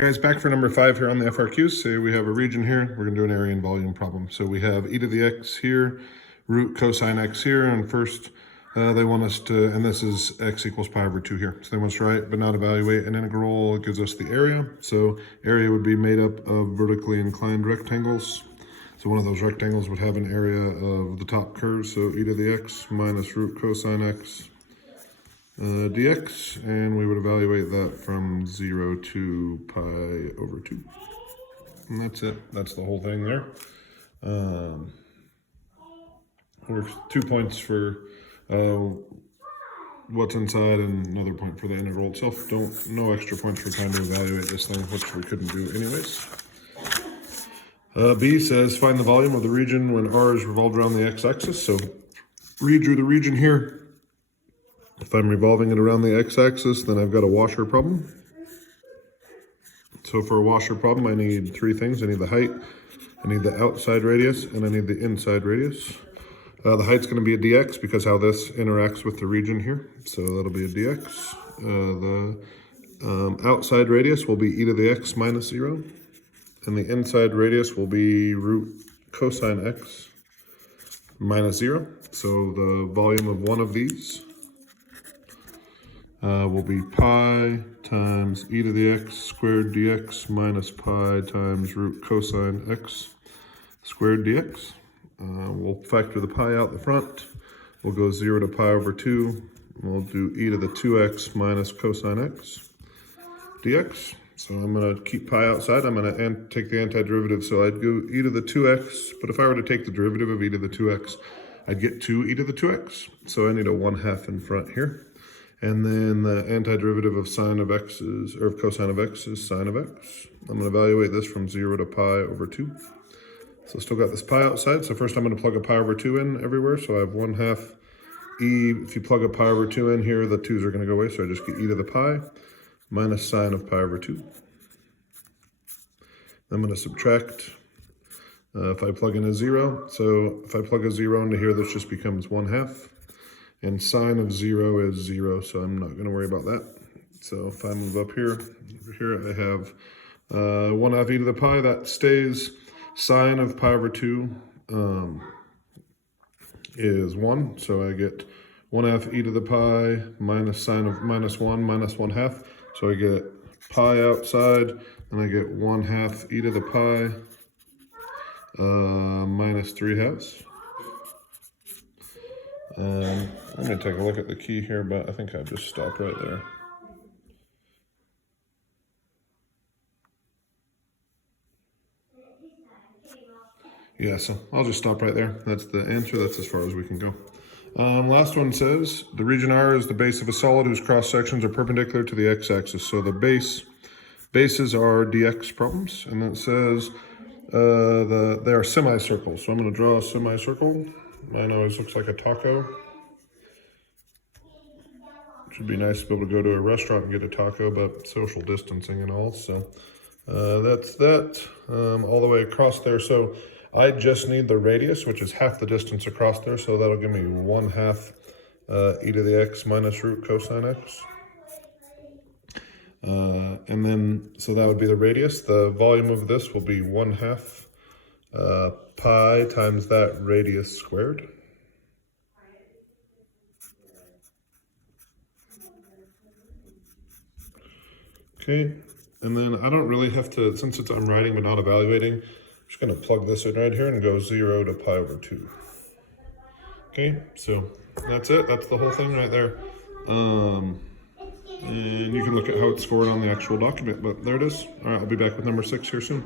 Guys, back for number 5 here on the FRQs. Say we have a region here. We're going to do an area and volume problem. So we have e to the x here, root cosine x here, and first they want us to, and this is x equals pi over 2 here. So they want us to write, but not evaluate an integral. It gives us the area. So area would be made up of vertically inclined rectangles. So one of those rectangles would have an area of the top curve. So e to the x minus root cosine x dx, and we would evaluate that from 0 to pi over 2. And that's it. That's the whole thing there. There's 2 points for what's inside and another point for the integral itself. No extra points for trying to evaluate this thing, which we couldn't do anyways. B says find the volume of the region when R is revolved around the x-axis. So redrew the region here. If I'm revolving it around the x-axis, then I've got a washer problem. So for a washer problem, I need 3 things. I need the height, I need the outside radius, and I need the inside radius. The height's going to be a dx because how this interacts with the region here. So that'll be a dx. The outside radius will be e to the x minus 0. And the inside radius will be root cosine x minus 0. So the volume of one of these will be pi times e to the x squared dx minus pi times root cosine x squared dx. We'll factor the pi out the front. We'll go 0 to pi over 2. We'll do e to the 2x minus cosine x dx. So I'm going to keep pi outside. I'm going to take the antiderivative. So I'd go e to the 2x, but if I were to take the derivative of e to the 2x, I'd get 2 e to the 2x. So I need a 1/2 in front here. And then the antiderivative of sine of x is, or of cosine of x is sine of x. I'm going to evaluate this from 0 to pi over 2. So still got this pi outside. So first I'm going to plug a pi over 2 in everywhere. So I have 1/2 e. If you plug a pi over 2 in here, the 2's are going to go away. So I just get e to the pi minus sine of pi over 2. I'm going to subtract if I plug in a 0. So if I plug a 0 into here, this just becomes 1/2. And sine of 0 is 0, so I'm not going to worry about that. So if I move up here, over here I have 1/2 e to the pi. That stays. Sine of pi over 2 is 1, so I get 1/2 e to the pi minus sine of minus 1 minus 1/2. So I get pi outside, and I get 1/2 e to the pi minus 3/2. Let me take a look at the key here, but I think I'll just stop right there. Yeah, so I'll just stop right there. That's the answer. That's as far as we can go. Last one says, the region R is the base of a solid whose cross sections are perpendicular to the x-axis. So the bases are dx problems. And it says they are semicircles. So I'm going to draw a semicircle. Mine always looks like a taco. Should be nice to be able to go to a restaurant and get a taco, but social distancing and all. So that's that all the way across there. So I just need the radius, which is half the distance across there. So that'll give me 1/2 e to the x minus root cosine x. And then, so that would be the radius. The volume of this will be 1/2 pi times that radius squared. Okay, and then I don't really have to, since I'm writing but not evaluating, I'm just going to plug this in right here and go 0 to pi over 2. Okay, so that's it. That's the whole thing right there. And you can look at how it's scored on the actual document, but there it is. All right, I'll be back with number 6 here soon.